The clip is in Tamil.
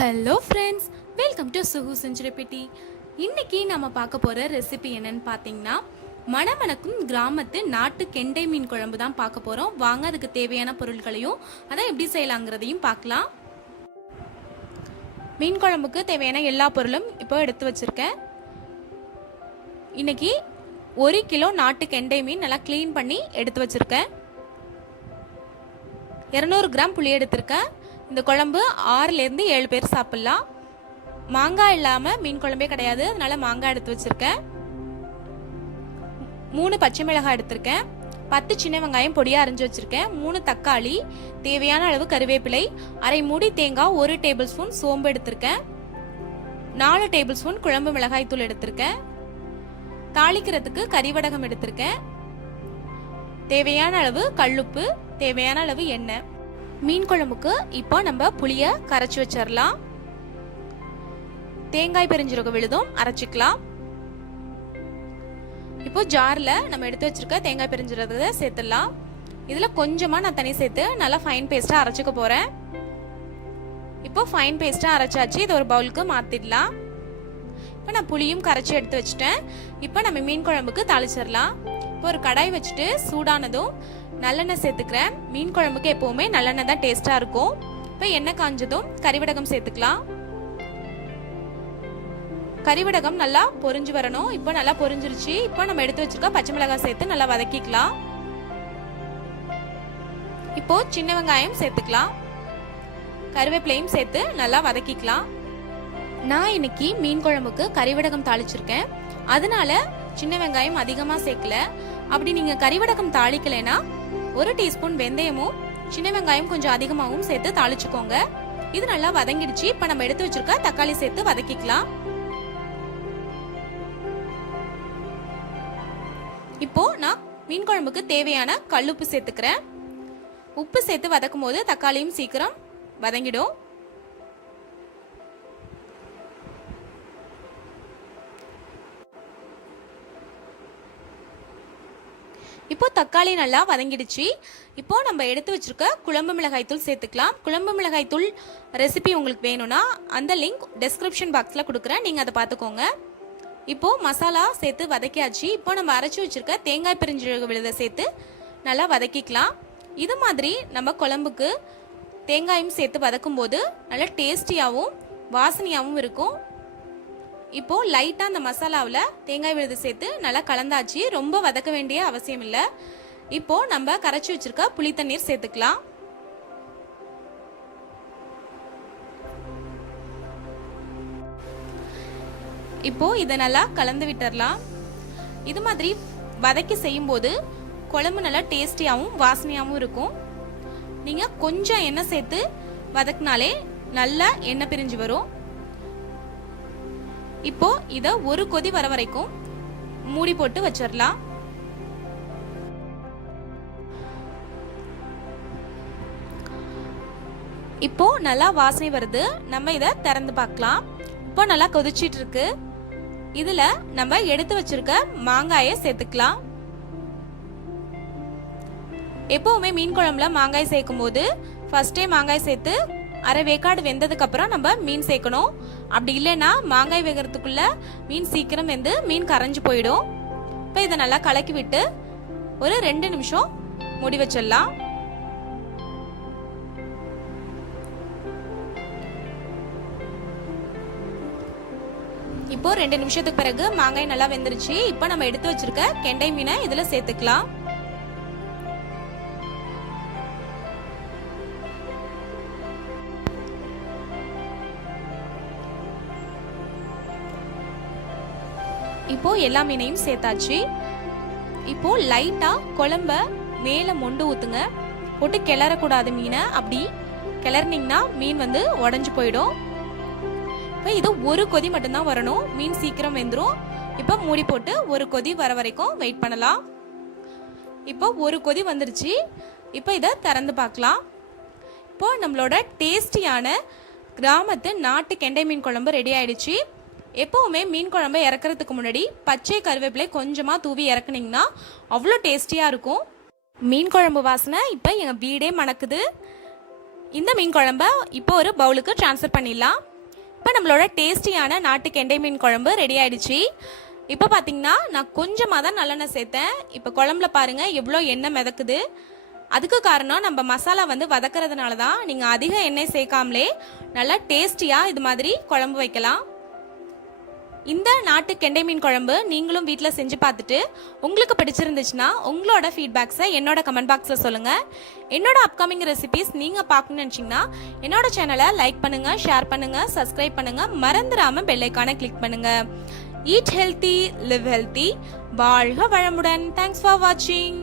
Hello friends, welcome to Sugu Senjurappetti. இன்னைக்கு நம்ம பார்க்க போகிற ரெசிபி என்னன்னு பார்த்தீங்கன்னா, மணமணக்கும் கிராமத்து நாட்டு கெண்டை மீன் குழம்பு தான் பார்க்க போகிறோம். வாங்க அதுக்கு தேவையான பொருட்களையும் அதை எப்படி செய்யலாங்கிறதையும் பார்க்கலாம். மீன் குழம்புக்கு தேவையான எல்லா பொருளும் இப்போ எடுத்து வச்சுருக்கேன். இன்னைக்கு 1 கிலோ நாட்டு கெண்டை மீன் நல்லா க்ளீன் பண்ணி எடுத்து வச்சுருக்கேன். 200 கிராம் புளி எடுத்திருக்கேன். இந்த குழம்பு 6லேருந்து 7 பேர் சாப்பிட்லாம். மாங்காய் இல்லாமல் மீன் குழம்பே கிடையாது, அதனால மாங்காய் எடுத்து வச்சுருக்கேன். 3 பச்சை மிளகாய் எடுத்திருக்கேன். 10 சின்ன வெங்காயம் பொடியாக அரிஞ்சு வச்சுருக்கேன். 3 தக்காளி, தேவையான அளவு கருவேப்பிலை, அரை மூடி தேங்காய், 1 டேபிள் ஸ்பூன் சோம்பு எடுத்திருக்கேன். 4 டேபிள் ஸ்பூன் குழம்பு மிளகாய் தூள் எடுத்திருக்கேன். தாளிக்கிறதுக்கு கறிவடகம் எடுத்திருக்கேன். தேவையான அளவு கல்லுப்பு, தேவையான அளவு எண்ணெய். மீன் குழம்புக்கு இப்போ நம்ம புளியை கரைச்சி வச்சிடலாம். தேங்காய் பெருஞ்சீரக விழுதும் அரைச்சிக்கலாம். இப்போ ஜாரில் நம்ம எடுத்து வச்சிருக்க தேங்காய் பெருஞ்சீரகத்தை சேர்த்துடலாம். இதில் கொஞ்சமாக நான் தண்ணி சேர்த்து நல்லா ஃபைன் பேஸ்ட்டாக அரைச்சிக்க போகிறேன். இப்போ ஃபைன் பேஸ்ட்டாக அரைச்சாச்சு. இது ஒரு பவுலுக்கு மாற்றிடலாம். இப்போ நான் புளியும் கரைச்சி எடுத்து வச்சுட்டேன். இப்போ நம்ம மீன் குழம்புக்கு தாளிச்சிடலாம். இப்போ ஒரு கடாய் வச்சுட்டு சூடானதும் நல்லெண்ணெய் சேர்த்துக்கிறேன். மீன் குழம்புக்கு எப்போவுமே நல்லெண்ணெய் தான் டேஸ்ட்டாக இருக்கும். இப்போ எண்ணெய் காஞ்சதும் கறிவடகம் சேர்த்துக்கலாம். கறிவடகம் நல்லா பொரிஞ்சு வரணும். இப்போ நல்லா பொரிஞ்சிருச்சு. இப்போ நம்ம எடுத்து வச்சிருக்க பச்சை மிளகாய் சேர்த்து நல்லா வதக்கிக்கலாம். இப்போ சின்ன வெங்காயம் சேர்த்துக்கலாம். கருவேப்பிலையும் சேர்த்து நல்லா வதக்கிக்கலாம். நான் இன்னைக்கு மீன் குழம்புக்கு கறிவடகம் தாளிச்சிருக்கேன், அதனால சின்ன வெங்காயம் அதிகமாக சேர்க்கல. அப்படி நீங்க கறிவடகம் தாளிக்கலைன்னா 1 டீஸ்பூன் வெந்தயமும் சின்ன வெங்காயம் கொஞ்சம் அதிகமாகவும் சேர்த்து தாளிச்சுக்கோங்க. இது நல்லா வதங்கிடுச்சு. இப்ப நம்ம எடுத்து வச்சிருக்க தக்காளி சேர்த்து வதக்கிக்கலாம். இப்போ நான் மீன் குழம்புக்கு தேவையான கல்லுப்பு சேர்த்துக்கிறேன். உப்பு சேர்த்து வதக்கும் போது தக்காளியும் சீக்கிரம் வதங்கிடும். இப்போ தக்காளி நல்லா வதங்கிடுச்சு. இப்போ நம்ம எடுத்து வச்சிருக்க குழம்பு மிளகாய் தூள் சேர்த்துக்கலாம். குழம்பு மிளகாய் தூள் ரெசிபி உங்களுக்கு வேணும்னா அந்த லிங்க் டெஸ்கிரிப்ஷன் பாக்ஸில் கொடுக்குறேன், நீங்கள் அதை பார்த்துக்கோங்க. இப்போ மசாலா சேர்த்து வதக்கியாச்சு. இப்போ நம்ம அரைச்சி வச்சிருக்க தேங்காய் பெருஞ்சீரக விழுதை சேர்த்து நல்லா வதக்கிக்கலாம். இது மாதிரி நம்ம குழம்புக்கு தேங்காயும் சேர்த்து வதக்கும் போது நல்லா டேஸ்டியாகவும் வாசனையாகவும் இருக்கும். இப்போ லைட்டா அந்த மசாலாவில் தேங்காய் விழுது சேர்த்து நல்லா கலந்தாச்சு. ரொம்ப வதக்க வேண்டிய அவசியம் இல்லை. இப்போ நம்ம கரைச்சி வச்சிருக்க புளி தண்ணீர் சேர்த்துக்கலாம். இப்போ இதை நல்லா கலந்து விட்டுறலாம். இது மாதிரி வதக்கி செய்யும் போது குழம்பு நல்லா டேஸ்டியாகவும் வாசனையாகவும் இருக்கும். நீங்க கொஞ்சம் எண்ணெய் சேர்த்து வதக்கினாலே நல்லா எண்ணெய் பிரிஞ்சு வரும். இப்போ இத ஒரு கொதி வர வரைக்கும் மூடி போட்டு வச்சிடலாம். இப்போ நல்லா வாசனை வருது. நம்ம இத திறந்து பார்க்கலாம். இப்போ நல்லா கொதிச்சிட்டு இருக்கு. இதுல நம்ம எடுத்து வச்சிருக்க மாங்காயை சேர்த்துக்கலாம். எப்பவுமே மீன் குழம்புல மாங்காய் சேர்க்கும் போது ஃபர்ஸ்டே மாங்காய் சேர்த்து அரை வேக்காடு வெந்ததுக்கு அப்புறம் நம்ம மீன் சேர்க்கணும். அப்படி இல்லைன்னா மாங்காய் வேகிறதுக்குள்ள மீன் சீக்கிரம் வெந்து மீன் கரைஞ்சு போயிடும். இப்போ இதை நல்லா கலக்கி விட்டு ஒரு 2 நிமிஷம் மூடி வச்சிடலாம். இப்போ 2 நிமிஷத்துக்கு பிறகு மாங்காய் நல்லா வெந்துருச்சு. இப்போ நம்ம எடுத்து வச்சிருக்க கெண்டை மீனை இதுல சேர்த்துக்கலாம். இப்போ எல்லா மீனையும் சேர்த்தாச்சு. இப்போ லைட்டா குழம்ப மேல மொண்டு ஊத்துங்க. போட்டு கிளறக்கூடாது மீனை. அப்படி கிளறினீங்கன்னா மீன் வந்து உடஞ்சு போயிடும். இப்போ இது ஒரு கொதி மட்டும்தான் வரணும். மீன் சீக்கிரம் வெந்துடும். இப்போ மூடி போட்டு ஒரு கொதி வர வரைக்கும் வெயிட் பண்ணலாம். இப்போ ஒரு கொதி வந்துருச்சு. இப்போ இதை திறந்து பார்க்கலாம். இப்போ நம்மளோட டேஸ்டியான கிராமத்து நாட்டு கெண்டை மீன் குழம்பு ரெடி ஆயிடுச்சு. எப்போவுமே மீன் குழம்பு இறக்குறதுக்கு முன்னாடி பச்சை கருவேப்பிலை கொஞ்சமாக தூவி இறக்குனீங்கன்னா அவ்வளோ டேஸ்டியாக இருக்கும். மீன் குழம்பு வாசனை இப்போ எங்கள் வீடே மணக்குது. இந்த மீன் குழம்ப இப்போ ஒரு பவுலுக்கு ட்ரான்ஸ்ஃபர் பண்ணிடலாம். இப்போ நம்மளோட டேஸ்டியான நாட்டு கெண்டை மீன் குழம்பு ரெடி ஆயிடுச்சு. இப்போ பார்த்தீங்கன்னா நான் கொஞ்சமாக தான் நல்லெண்ணெய் சேர்த்தேன். இப்போ குழம்புல பாருங்கள் எவ்வளோ எண்ணெய் மிதக்குது. அதுக்கு காரணம் நம்ம மசாலா வந்து வதக்கிறதுனால தான். நீங்கள் அதிக எண்ணெய் சேர்க்காமலே நல்லா டேஸ்டியாக இது மாதிரி குழம்பு வைக்கலாம். இந்த நாட்டு கெண்டை மீன் குழம்பு நீங்களும் வீட்டில் செஞ்சு பார்த்துட்டு உங்களுக்கு பிடிச்சிருந்துச்சுன்னா உங்களோட ஃபீட்பேக்ஸை என்னோட கமெண்ட் பாக்ஸில் சொல்லுங்கள். என்னோட அப்கமிங் ரெசிபிஸ் நீங்கள் பார்க்கணும்னு நினச்சிங்கன்னா என்னோட சேனலை லைக் பண்ணுங்கள், ஷேர் பண்ணுங்கள், சப்ஸ்கிரைப் பண்ணுங்கள், மறந்துடாமல் பெல் ஐகானை கிளிக் பண்ணுங்கள். Eat healthy, live healthy. வாழ்க வளமுடன். தேங்க்ஸ் ஃபார் வாட்சிங்.